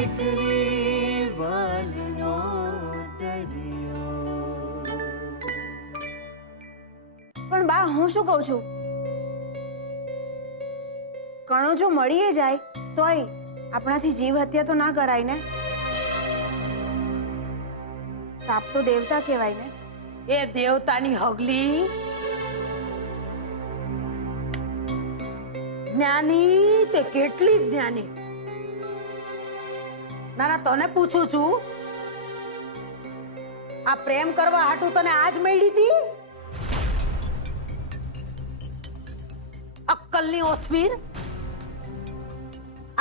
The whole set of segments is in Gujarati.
દીકરી વાલનો દરિયો। પણ બા હું શું કહું છું, કણો જો મળીએ જાય તોય આપણાથી જીવ હત્યા તો ના કરાય ને। સાપ તો દેવતા કહેવાય ને। એ દેવતાની હગલી જ્ઞાની તે કેટલી જ્ઞાની। ના તને પૂછું છું, આ પ્રેમ કરવા હાટું તને આજ મળી હતી? અક્કલની ઓથવીર,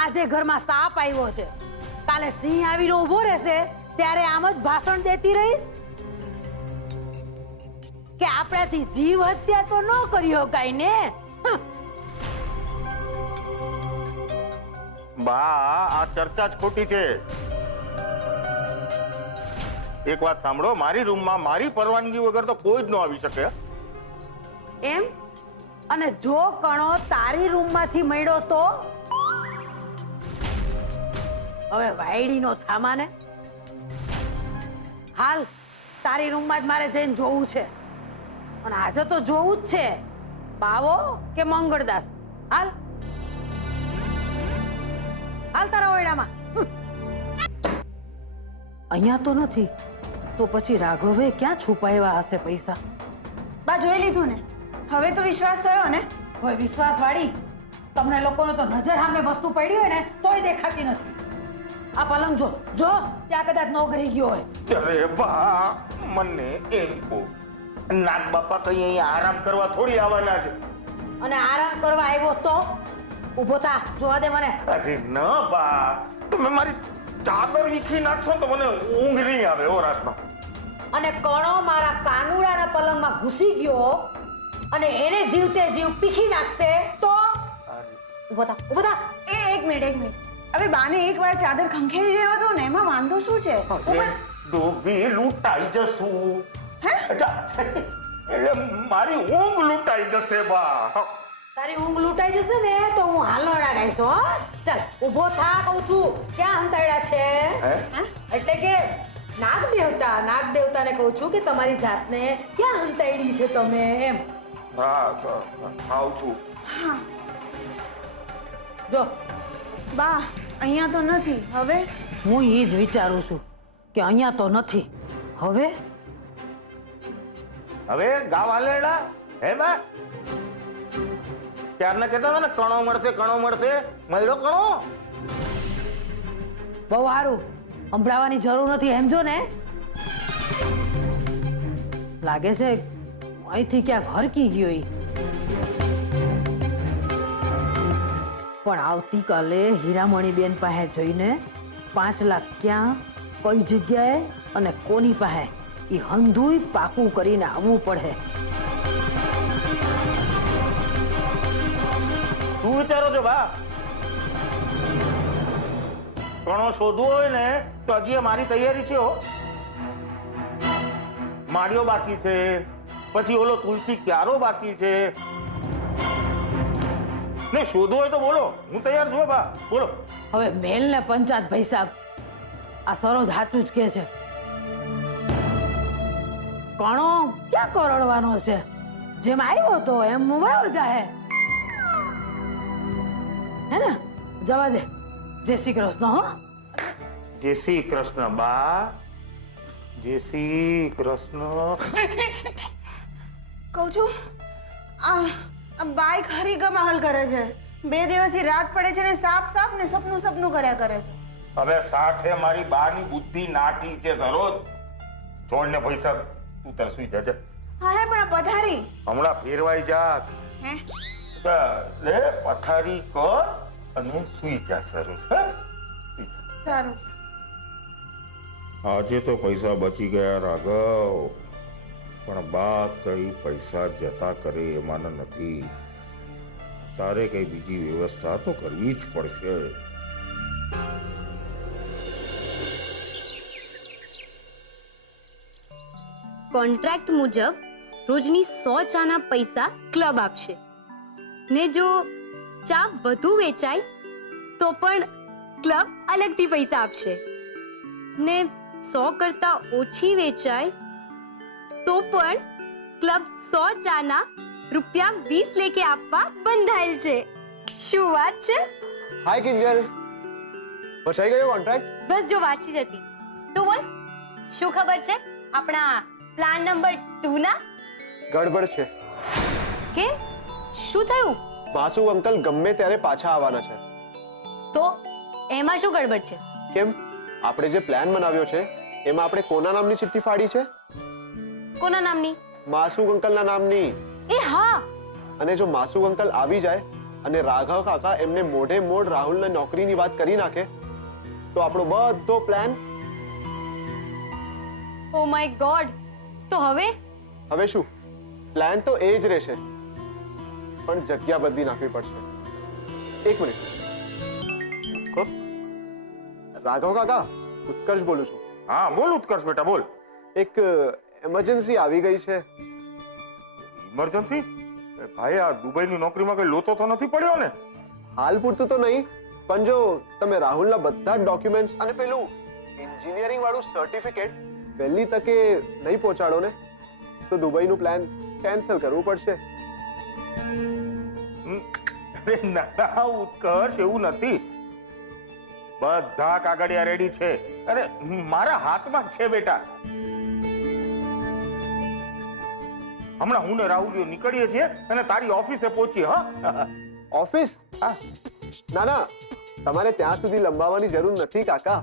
આજે ઘરમાં સાપ આવ્યો છે, કાલે સિંહ આવીને ઉભો રહેશે ત્યારે આમ જ ભાષણ દેતી રહીશ કે આપણાથી જીવ હત્યા તો ન કરી શકાય ને? બા આ ચર્ચા જ ખોટી છે। એક વાત સાંભળો, મારી રૂમમાં મારી પરવાનગી વગર તો કોઈ જ ન આવી શકે। એમ? અને જો કણો તારી રૂમમાંથી મળ્યો તો? હવે વાયડીનો થામાને હાલ, તારી રૂમમાં જ મારે જઈને જોવું છે, અને આજે તો જોવું જ છે, બાવો કે મંગળદાસ। હાલ હાલ તારા ઓરડામાં। અહીંયા તો નથી તો પછી રાઘવે ક્યાં છુપાવ્યા હશે પૈસા? બા જોઈ લીધું ને, હવે તો વિશ્વાસ થયો ને? હોય વિશ્વાસ વાળી, તમને લોકોને તો નજર સામે વસ્તુ પડી હોય ને તોય દેખાતી નથી। આ પલંગ જો જો, ત્યાં કદાચ નો કરી ગયો હોય। અરે બા, મને એમ કહો, નાગ બાપા કઈ અહીંયા આરામ કરવા થોડી આવવાના છે? અને આરામ કરવા આવ્યો તો ઊભો થા, જોવા દે મને। અરે ન બા, તમે મારી ચાદર વીખી નાખશો તો મને ઊંઘ નહીં આવે ઓ રાતમાં। અને કણો મારા કાનુડાના પલંગમાં ઘૂસી ગયો અને એને જીવતે જીવ પીખી નાખશે તો? ઊભો થા, ઊભો થા। એક મિનિટ, હવે બાને એકવાર ચાદર ખંખેરી રહેવા દો ને, એમાં વાંધો શું છે? ડોબી લૂંટાઈ જશું। હે? એટલે મારી ઊંઘ લૂંટાઈ જશે બા। તારી ઊંઘ લૂંટાઈ જશે ને તો હું હાલોડા ગાઈશ હો। ચાલ ઊભો થા, કહું છું। ક્યાં હંતાડ્યા છે? એટલે કે નાગ દેવતાને કહું છું કે તમારી જાતને ક્યાં હંતાડી છે તમે એમ? હા તો આવું છું। હા જો બા, અહીંયા તો નથી। હવે હું એ જ વિચારું છું કે અહીંયા તો નથી। હવે ગાવ હાલેડા હે બા? ત્યારના કહેતા હતા ને કણો મળશે, મળ્યો કણો? બહુ સારું, સંભળાવવાની જરૂર નથી, સમજો ને? લાગે છે અહીંથી ક્યાંક હરકી ગયો ઈ। પણ આવતીકાલે હીરામણી બેન પાસે જઈને 5 લાખ ક્યાં, કઈ જગ્યાએ અને કોની પાસે, ઈ હંધુય પાકું કરીને આવવું પડે। શું વિચારો છો બા? કણો શોધવો હોય ને તો હજી મારી તૈયારી છે હો। માળીઓ બાકી છે, પછી ઓલો તુલસી ક્યારો બાકી છે ને। શોધવો હોય તો બોલો, હું તૈયાર છું બા, બોલો। હવે મેલ ને પંચાત ભાઈ સાહેબ, આ સરોજ સાચું જ કે છે, કણો ક્યાં કરડવાનો છે? જેમ આવ્યો તો એમ વયો જાય, હે ને? જવા દે। જય શ્રી કૃષ્ણ હો। જય શ્રી કૃષ્ણ બા, જય શ્રી કૃષ્ણ। કહું છું, આ બાઈ ખરી ગમાલ કરે છે। 2 દિવસથી રાત પડે છે ને સાપ ને સપનું કર્યા કરે છે। હવે સાથે મારી બાની બુદ્ધિ નાટી છે સરોજ। છોડને પૈસા, તું તાર સુઈ જા। હા હે, પણ આ પથારી હમણાં ફેરવાઈ જા। હે? લે પથારી કર અને સુઈ જા સરોજ। સારું। આજે તો પૈસા બચી ગયા રાઘવ, પણ બા કઈ પૈસા જતા કરે એમાં નથી। તારે કઈ બીજી વ્યવસ્થા તો કરવી જ પડશે। કોન્ટ્રાક્ટ મુજબ રોજની 100 ચાના પૈસા ક્લબ આપશે ને જો ચા વધુ વેચાય તો પણ ક્લબ અલગથી પૈસા આપશે ને 100 કરતા ઓછી વેચાય તો પણ ક્લબ 100 ચાના ₹20 લેકે આપવા બંધાયેલ છે. શું વાત છે? હાય કિંજલ, પછાઈ ગયો કોન્ટ્રાક્ટ? બસ જો વાંચી જ હતી. તું બોલ, શું ખબર છે આપણા પ્લાન નંબર 2 ના? ગડબડ છે. કેમ? શું થયું? માસુ અંકલ ગમે ત્યારે પાછા આવવાના છે. તો એમાં શું ગડબડ છે? કેમ? આપણે જે પ્લાન બનાવ્યો છે એમાં આપણે કોના નામની ચિઠ્ઠી ફાડી છે? કોના નામની? માસુ અંકલના નામની. એ હા, અને જો માસુ અંકલ આવી જાય અને રાઘવ કાકા એમને મોઢે મોઢ રાહુલને નોકરીની વાત કરી નાખે તો આપણો બધો પ્લાન. Oh my God. તો હવે હવે શું? પ્લાન તો એ જ રહેશે, પણ જગ્યા બદલી નાખવી પડશે. એક મિનિટ. રાઘવ કાકા, ઉત્કર્ષ બોલું છું. હા બોલ ઉત્કર્ષ બેટા બોલ. એક એમરજન્સી આવી ગઈ છે. ઇમરજન્સી? ભાઈ આ દુબઈની નોકરીમાં કઈ લોચો તો નથી પડ્યો ને? હાલ પૂરતું તો નહીં, પણ જો તમે રાહુલના બધા જ ડોક્યુમેન્ટ્સ અને પેલું એન્જિનિયરિંગ વાળું સર્ટિફિકેટ વહેલી તકે નહીં પહોંચાડો ને તો દુબઈનું પ્લાન કેન્સલ કરવું પડશે. અરે ના ઉત્કર્ષ, એવું નથી. બધા કાગળિયા રેડી છે. અરે મારા હાથમાં જ છે બેટા. હમણાં હું ને રાહુલિયો નીકળીએ છીએ અને તારી ઓફિસે પહોંચીએ. હા ઓફિસ? હા. ના ના, તમારે ત્યાં સુધી લંબાવવાની જરૂર નથી કાકા.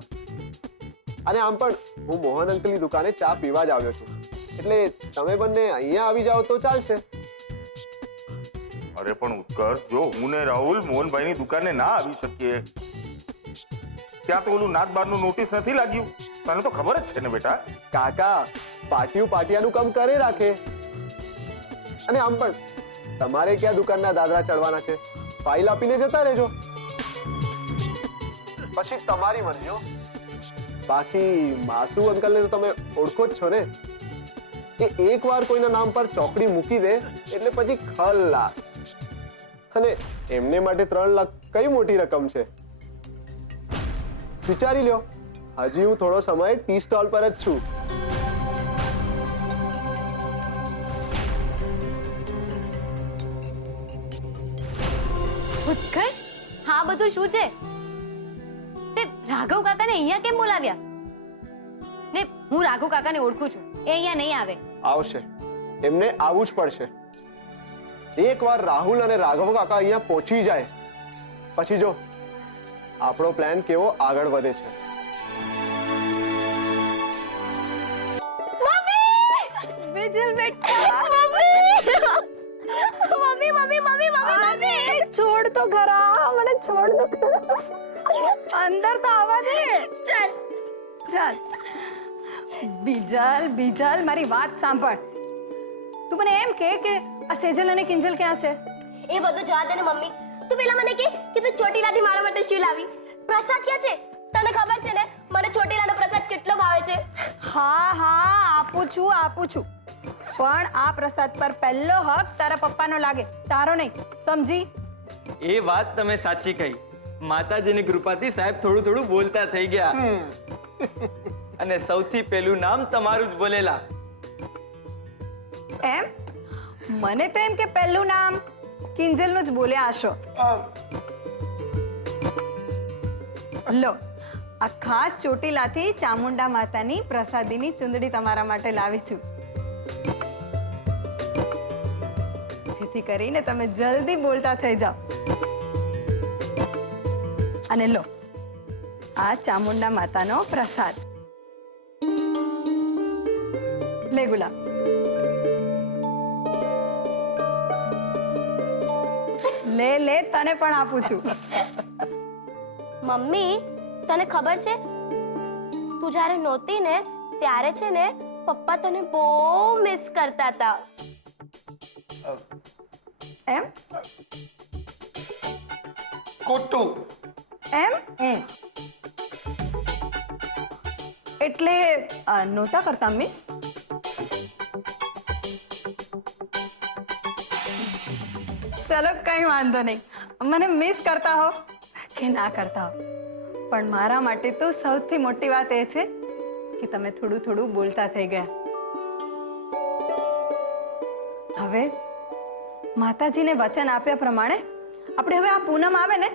અને આમ પણ હું મોહન અંકલની દુકાને ચા પીવા જ આવ્યો છું, એટલે તમે બંને અહીંયા આવી જાઓ તો ચાલશે. અરે પણ ઉત્કર્ષ, જો હું ને રાહુલ મોહનભાઈની દુકાને ના આવી શકીએ ત્યાં તો ઓલું નાત બારનું નોટિસ નથી લાગ્યું. તને તો ખબર જ છે ને બેટા. કાકા, પાટિયું પાટિયાનું કામ કરે રાખે. અને આમ પણ તમારે ક્યાં દુકાનના દાદરા ચડવાના છે? ફાઇલ આપીને જતા રહેજો, પછી તમારી મરજી હો. બાકી માસુ અંકલને તો તમે ઓળખો જ છો ને, કે એકવાર કોઈના નામ પર ચોકડી મૂકી દે એટલે પછી ખલ્લાસ. અને એમને માટે 3 લાખ કઈ મોટી રકમ છે? વિચારી લ્યો, હજી હું થોડો સમય ટી સ્ટોલ પર જ છું. ઉત્કર્ષ, હા બધું શું છે? તે રાઘવ કાકાને અહીંયા કેમ બોલાવ્યા? ને હું રાઘવ કાકાને ઓળખું છું, એ અહીંયા નહીં આવે. આવશે, એમને આવવું જ પડશે. એકવાર રાહુલ અને રાઘવ કાકા અહીંયા પહોંચી જાય પછી જો આપણો પ્લાન કેવો આગળ વધે છે. વિજલ બેટા, મમ્મી છોડ તો ખરા, મને છોડ તો ખરા. અંદર તો આવવા દે. ચાલ ચાલ. બીજલ મારી વાત સાંભળ. તું મને એમ કે આ સેજલ અને કિંજલ ક્યાં છે? એ બધું જવા દે ને મમ્મી. તું પેલા મને કે તું ચોટીલાથી મારા માટે શું લાવી? પ્રસાદ ક્યાં છે? તને ખબર છે ને મને ચોટીલાનો પ્રસાદ કેટલો ભાવે છે. હા આપું છું, પણ આ પ્રસાદ પર પહેલો હક તારા પપ્પાનો લાગે, તારો નહીં, સમજી? એ વાત તમે સાચી કહી. માતાજીની કૃપાથી સાહેબ થોડું થોડું બોલતા થઈ ગયા અને સૌથી પહેલું નામ તમારું જ બોલેલા. એમ? મને તો એમ કે પહેલું નામ કિંજલનું જ બોલ્યા હશો. લો, આ ખાસ ચોટીલાથી ચામુંડા માતાની પ્રસાદીની ચુંદડી તમારા માટે લાવી છું, જેથી કરીને તમે જલ્દી બોલતા થઈ જાઓ. અને લો, આ ચામુંડા માતાનો પ્રસાદ. લે ગુલાબ. લે તને પણ આપું છું. મમ્મી, તને ખબર છે તું જ્યારે નહોતી ને ત્યારે છે ને પપ્પા તને બહુ મિસ કરતા હતા. એમ? ખોટું. એમ? એટલે નહોતા કરતા મિસ? ચલો કઈ વાંધો નહીં, મને મિસ કરતા હો કે ના કરતા હો, પણ મારા માટે તો સૌથી મોટી વાત એ છે કે તમે થોડું થોડું બોલતા થઈ ગયા. હવે માતાજીને વચન આપ્યા પ્રમાણે આપણે હવે આ પૂનમ આવે ને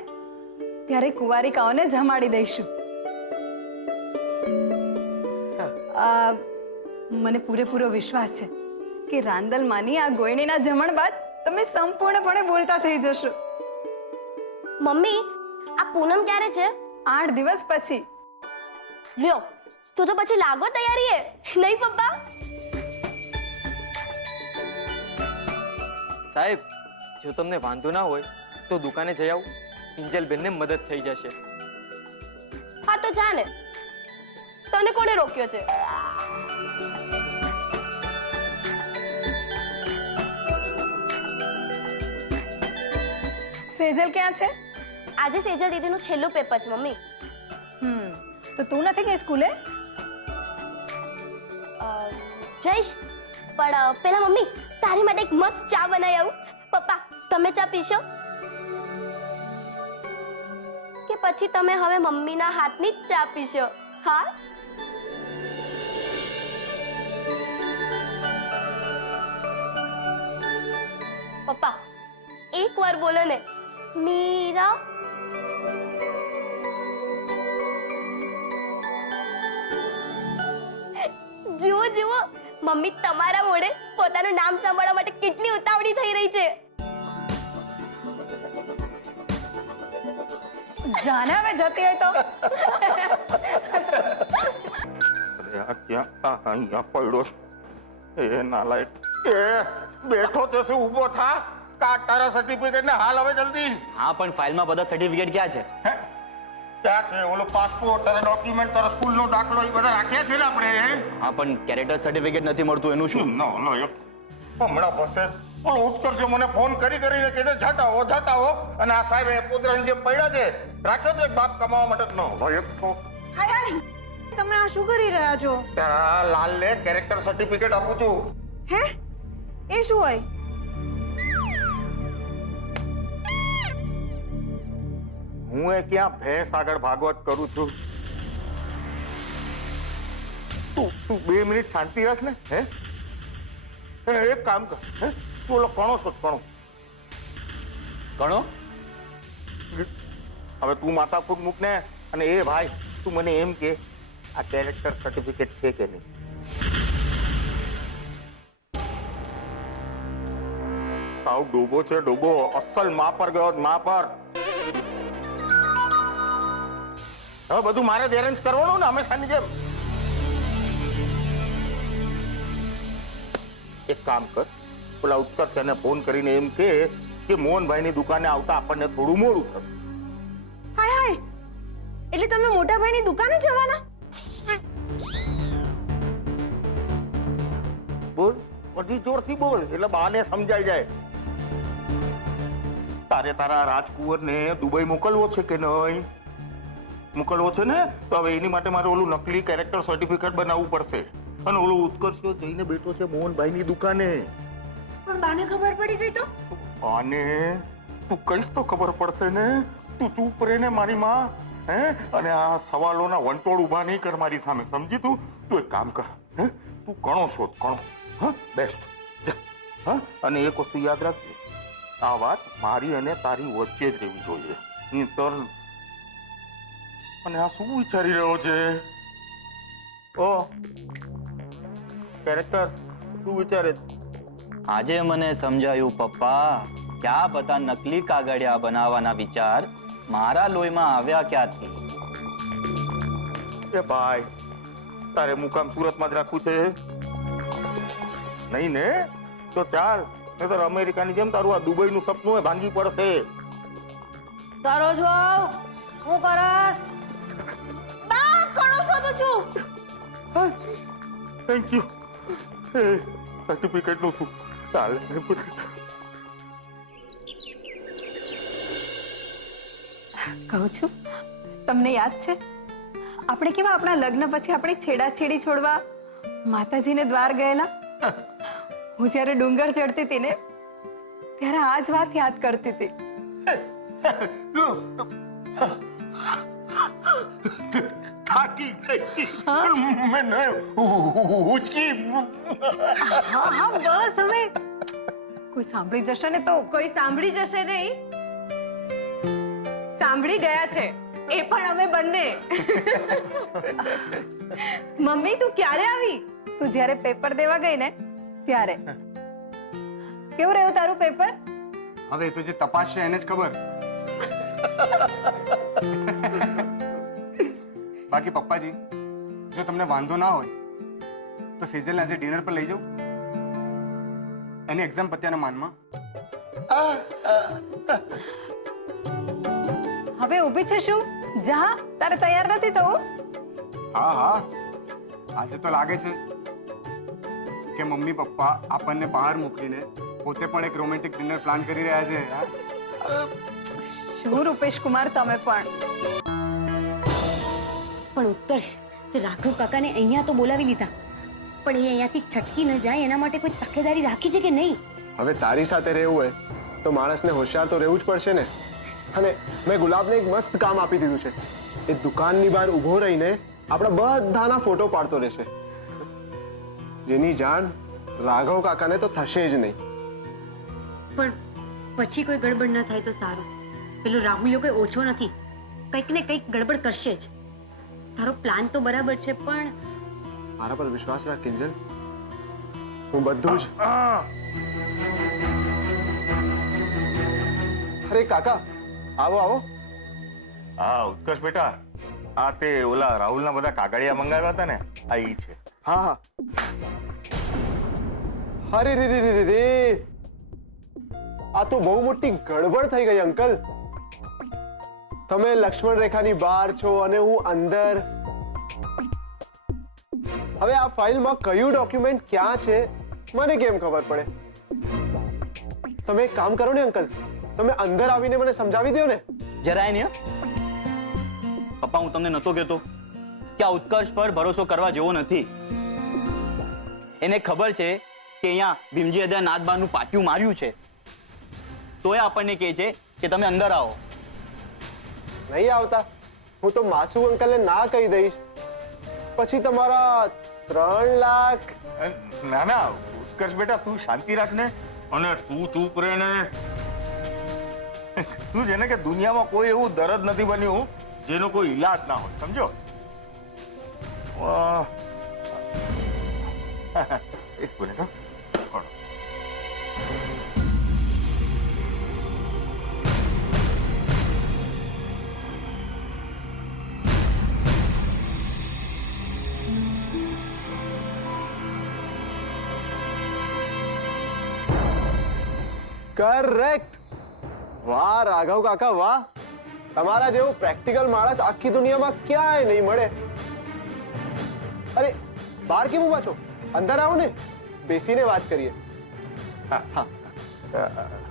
ત્યારે કુંવારિકાઓને જમાડી દઈશું. મને પૂરેપૂરો વિશ્વાસ છે કે રાંદલમાની આ ગોયણીના જમણ બાદ તમે સંપૂર્ણપણે બોલતા થઈ જશો. મમ્મી આ પૂનમ ક્યારે છે? 8 દિવસ પછી. લ્યો તું તો પછી લાગો તૈયારીએ નહીં પપ્પા? સાહેબ જો તમને વાંધો ના હોય તો દુકાને જઈ આવું, કિંજલબેનને મદદ થઈ જશે. હા તો જા ને, તને કોણે રોક્યો છે? સેજલ ક્યાં છે? આજે સેજલ દીદીનું છેલ્લું પેપર છે મમ્મી. તો તું નથી ગઈ સ્કૂલે? જઈશ, પણ પેલા મમ્મી તારી માટે એક મસ્ત ચા બનાવી આવું. પપ્પા તમે ચા પીશો કે પછી તમે હવે મમ્મીના હાથની જ ચા પીશો? હા પપ્પા એક વાર બોલો ને, મીરા. જુઓ જુઓ મમ્મી તમારા મોઢે પોતાનું નામ સાંભળવા માટે કેટલી ઉતાવળી થઈ રહી છે. જાને હવે જતી હોય તો. અરે આ ક્યાં અહીંયા પડ્યો છે? એ નાલાયક એ બેઠો તો શું ઊભો થા. કાઢ તારા સર્ટિફિકેટ ને હાલ હવે જલ્દી. હા પણ ફાઇલમાં બધા સર્ટિફિકેટ ક્યાં છે? હે? ક્યાં છે? ઓલો પાસપોર્ટ તારા ડોક્યુમેન્ટ તારા સ્કૂલનો દાખલો એ બધા રાખ્યા છે ને આપણે? હા પણ કેરેક્ટર સર્ટિફિકેટ નથી મળતું એનું શું? નો નો એક હમણાં બસે પણ ઉત્કર્ષે મને ફોન કરીને કીધું ઝટાવો અને આ સાહેબે પોદરાની જેમ પડ્યા છે રાખ્યો છે બાપ કમાવા માટે. નો ભાઈ એક તો હાય હાય, તમે આ શું કરી રહ્યા છો? તારા લાલને કેરેક્ટર સર્ટિફિકેટ આપું છું. હે એ શું હોય? હું એ ક્યાં ભેંસ આગળ ભાગવત કરું છું? તું 2 મિનિટ શાંતિ રાખ ને. હે એક કામ કર. હે તું ઓલો કણો છો કણો. ગણો હવે તું માથાકૂટ મૂક ને અને એ ભાઈ તું મને એમ કે આ કેરેક્ટર સર્ટિફિકેટ છે કે નહીં? સાવ ડોબો છે ડોબો. અસલ મા પર ગયો મા પર. હવે બધું મારે જ એરેન્જ કરવાનું ને હંમેશાની જેમ. એક કામ કર, પેલા ઉત્કર્ષ એને ફોન કરીને એમ કે મોહનભાઈની દુકાને આવતા આપણને થોડું મોડું થશે. હાય હાય, એટલે તમે મોટા ભાઈની દુકાને જવાના? બોલ, બધી જોરથી બોલ એટલે બાને સમજાઈ જાય. તારે તારા રાજકુંવરને દુબઈ મોકલવો છે કે નહીં? મોકલવો છે ને, તો હવે એની માટે મારે ઓલું નકલી કેરેક્ટર સર્ટિફિકેટ બનાવવું પડશે. અને ઓલો ઉત્કર્ષ જઈને બેઠો છે મોહનભાઈની દુકાને. પણ બાને ખબર પડી ગઈ તો? બાને તું કઈશ તો ખબર પડશે ને. તું ચૂપ રહે ને મારી માં. હે અને આ સવાલોના વંટોળ ઊભા નહીં કર મારી સામે, સમજી? તું એક કામ કર. હે તું કણો શોધ, કણો. હા બેસ્ટ. હા અને એક વસ્તુ યાદ રાખજે, આ વાત મારી અને તારી વચ્ચે જ રહેવી જોઈએ. નહીંતર અને આ શું વિચારી રહ્યો છે? ઓ કેરેક્ટર શું વિચારે છે? આજે મને સમજાયું પપ્પા કે આ બધા નકલી કાગળિયા બનાવવાના વિચાર મારા લોહીમાં આવ્યા ક્યાંથી. એ ભાઈ તારે મુકામ સુરતમાં જ રાખવું છે નહીં ને? તો ચાલ, નહીંતર અમેરિકાની જેમ તારું આ દુબઈનું સપનું એ ભાંગી પડશે. તારો છો હું કરસ? બા કણો શોધું છું. Thank you. સર્ટિફિકેટનું શું? ચાલ કહું છું, તમને યાદ છે આપણે કેવા આપણા લગ્ન પછી આપણી છેડાછેડી છોડવા માતાજીને દ્વાર ગયેલા? હું જ્યારે ડુંગર ચડતી હતી ને ત્યારે આ જ વાત યાદ કરતી હતી. થાકી ગઈ મેં ઉચકી હા હા બસ હવે કોઈ સાંભળી જશે ને તો. કોઈ સાંભળી જશે નહીં. સાંભળી ગયા છે એ પણ અમે બંને. મમ્મી તું ક્યારે આવી? તું જ્યારે પેપર દેવા ગઈ ને ત્યારે. કેવું રહ્યું તારું પેપર? હવે એ તો જે તપાસ છે એને જ ખબર. બાકી પપ્પાજી, જો તમને વાંધો ના હોય તો સેજલને આજે ડિનર પર લઈ જાઉં. એની એક્ઝામ પત્યાના માનમાં. હવે ઊભી છે શું? જા, તારે તૈયાર નથી થવું? હા હા, આજે તો લાગે છે કે મમ્મી પપ્પા આપણને બહાર મૂકીને પોતે પણ એક રોમેન્ટિક ડિનર પ્લાન કરી રહ્યા છે. શું રૂપેશ કુમાર તમે પણ. પણ ઉત્કર્ષ, તે રાઘવ કાકાને અહીંયા તો બોલાવી લીધા, પણ એ અહીંયાથી છટકી ન જાય એના માટે કોઈ તકેદારી રાખી છે કે નહીં? હવે તારી સાથે રહેવું હોય તો માણસને હોશિયાર તો રહેવું જ પડશે ને. અને મેં ગુલાબને એક મસ્ત કામ આપી દીધું છે. એ દુકાનની બહાર ઊભો રહીને આપણા બધાના ફોટો પાડતો રહેશે, જેની જાણ રાઘવ કાકાને તો થશે જ નહીં. પણ પછી કોઈ ગડબડ ન થાય તો સારું. પેલો રાહુલ કોઈ ઓછો નથી, કંઈક ને કંઈક ગડબડ કરશે જ. તારો પ્લાન તો બરાબર છે, પણ મારા પર વિશ્વાસ રાખ કિંજલ, હું બધું જ. અરે કાકા, આવો આવો. હા ઉત્કર્ષ બેટા, આ તે ઓલા રાહુલના બધા કાગળિયા મંગાવ્યા હતા ને, આ ઈ છે. હા હા. અરે રે રે રે રે, આ તો બહુ મોટી ગડબડ થઈ ગઈ અંકલ. તમે લક્ષ્મણ રેખાની બહાર છો અને હું અંદર. હવે આ ફાઇલમાં કયું ડોક્યુમેન્ટ ક્યાં છે મને કેમ ખબર પડે? તમે એક કામ કરો ને અંકલ, તમે અંદર આવીને મને સમજાવી દો ને. જરાય નહીં. પપ્પા, હું તમને નતો કહેતો કે આ ઉત્કર્ષ પર ભરોસો કરવા જેવો નથી. એને ખબર છે કે અહીંયા ભીમજી અદા નાથબાનું પાટિયું માર્યું છે, તોય આપણને કહે છે કે તમે અંદર આવો. નહીં આવતા. હું તો માસુ અંકલને ના કહી દઈશ, પછી તમારા 3 લાખ. ના ના ઉત્કર્ષ બેટા, તું શાંતિ રાખ ને, અને તું ચૂપ રહે ને. શું છે ને કે દુનિયામાં કોઈ એવું દર્દ નથી બન્યું જેનો કોઈ ઈલાજ ના હોય, સમજો? એક મિનિટ હો. કરેક્ટ. વાહ રાઘવ કાકા વાહ, તમારા જેવું પ્રેક્ટિકલ માણસ આખી દુનિયામાં ક્યાંય નહીં મળે. અરે બહાર કેમ ઊભા છો? અંદર આવો ને, બેસીને વાત કરીએ. હા હા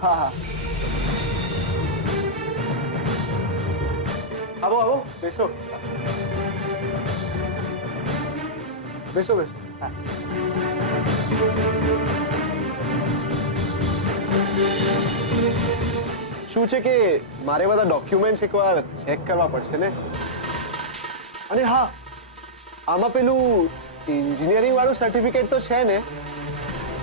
હા. આવો આવો, બેસો બેસો બેસો. હા. શું છે કે મારે બધા ડોક્યુમેન્ટ્સ એકવાર ચેક કરવા પડશે ને. અને હા, આમાં પેલું એન્જિનિયરિંગ વાળું સર્ટિફિકેટ તો છે ને?